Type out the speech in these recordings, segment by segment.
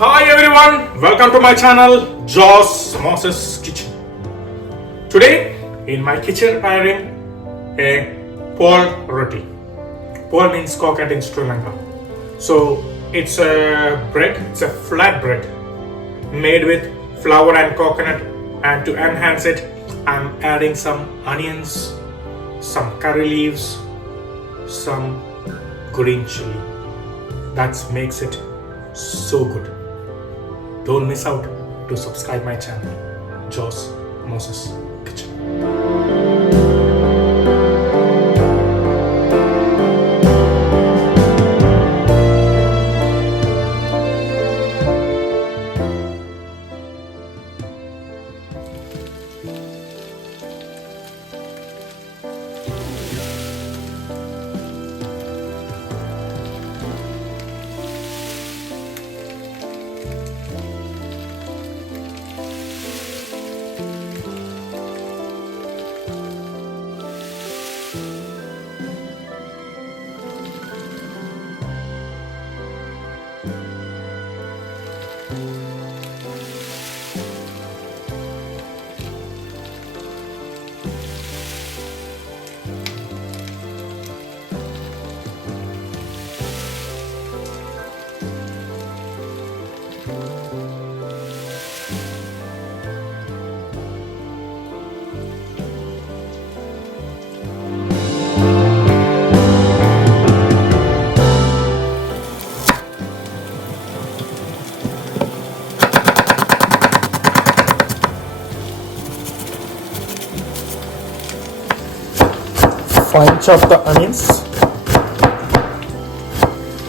Hi everyone, welcome to my channel Joss Moses Kitchen. Today in my kitchen preparing a Pol Roti. Pol means coconut in Sri Lanka. So it's a bread, it's a flat bread made with flour and coconut, and to enhance it I'm adding some onions, some curry leaves, some green chili. That makes it so good. Don't miss out to subscribe my channel, Joss Moses Kitchen. Fine chop the onions.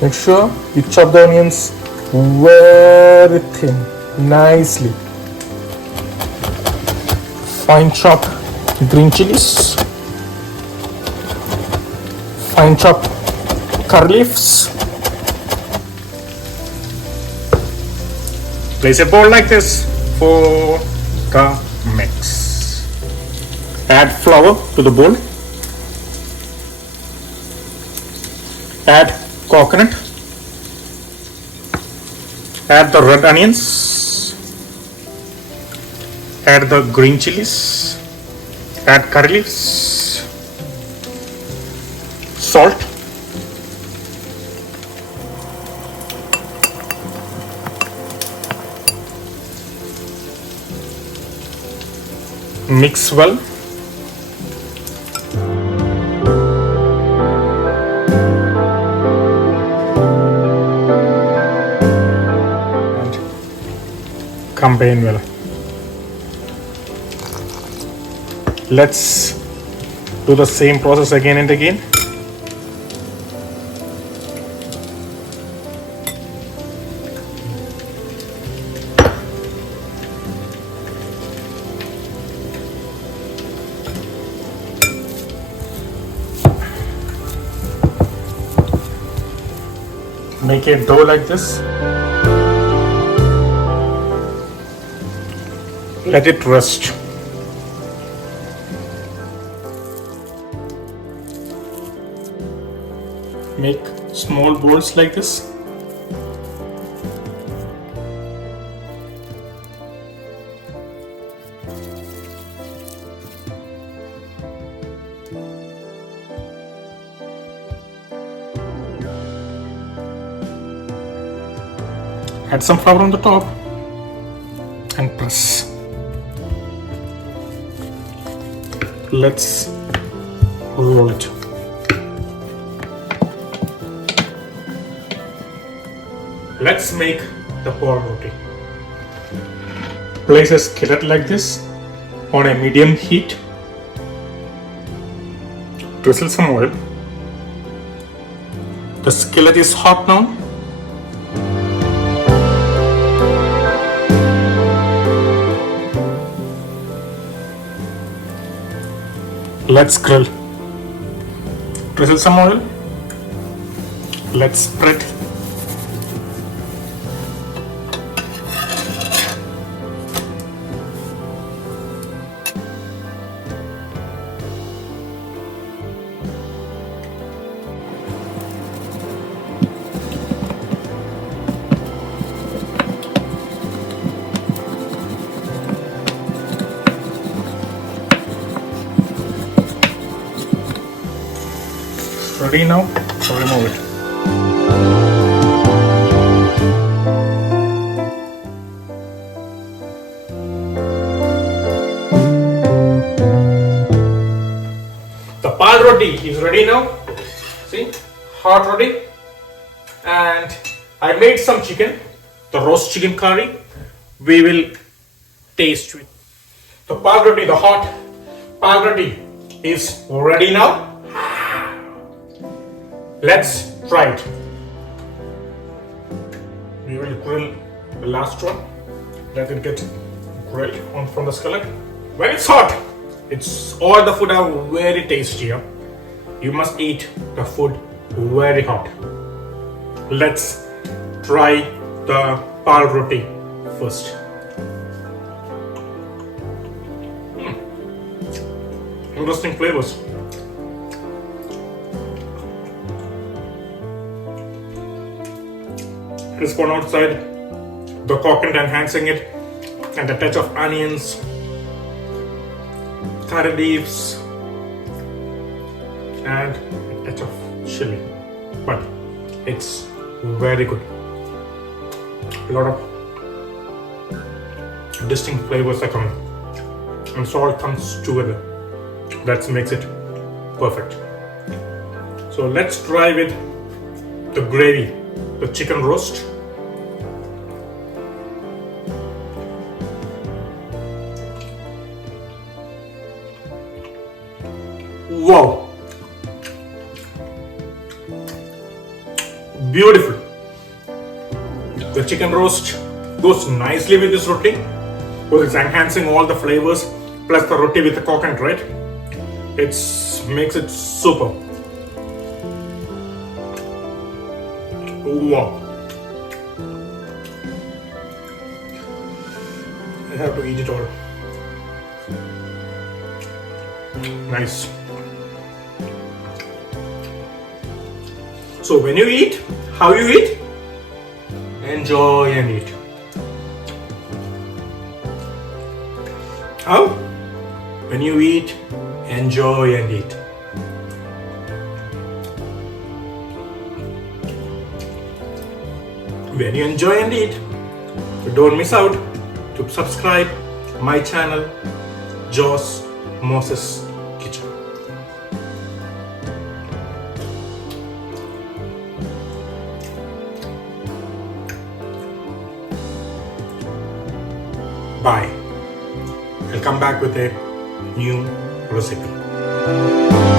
Make sure you chop the onions very thin, nicely. Fine chop green chilies. Fine chop curry leaves. Place a bowl like this for the mix. Add flour to the bowl. Add coconut, add the red onions, add the green chilies, add curry leaves, salt, mix well. Combine well. Let's do the same process again and again. Make a dough like this. Let it rest. Make small balls like this. Add some flour on the top and press. Let's roll it. Let's make the Pol Roti. Place a skillet like this on a medium heat. Drizzle some oil. The skillet is hot now. Let's grill. Drizzle some oil. Let's spread. ready now, so remove it. The Pol Roti is ready now. See, hot roti. And I made some chicken, the roast chicken curry. We will taste it. The Pol Roti, the hot Pol Roti is ready now. Let's try it. We will grill the last one. Let it get grilled on from the skillet. When it's hot, all the food are very tasty. You must eat the food very hot. Let's try the Pol Roti first. Interesting flavors. Crisp on outside, the coconut enhancing it, and a touch of onions, curry leaves, and a touch of chili. But it's very good. A lot of distinct flavors are coming, and salt comes together. That makes it perfect. So let's try with the gravy, the chicken roast. Wow, beautiful. The chicken roast goes nicely with this roti because it's enhancing all the flavors, plus the roti with the coconut, right? It makes it super. Wow. I have to eat it all. Nice. So when you eat, how you eat? Enjoy and eat. How? When you eat, enjoy and eat. When you enjoy and eat, so don't miss out to subscribe my channel, Joss Moses Kitchen. Bye. I'll come back with a new recipe.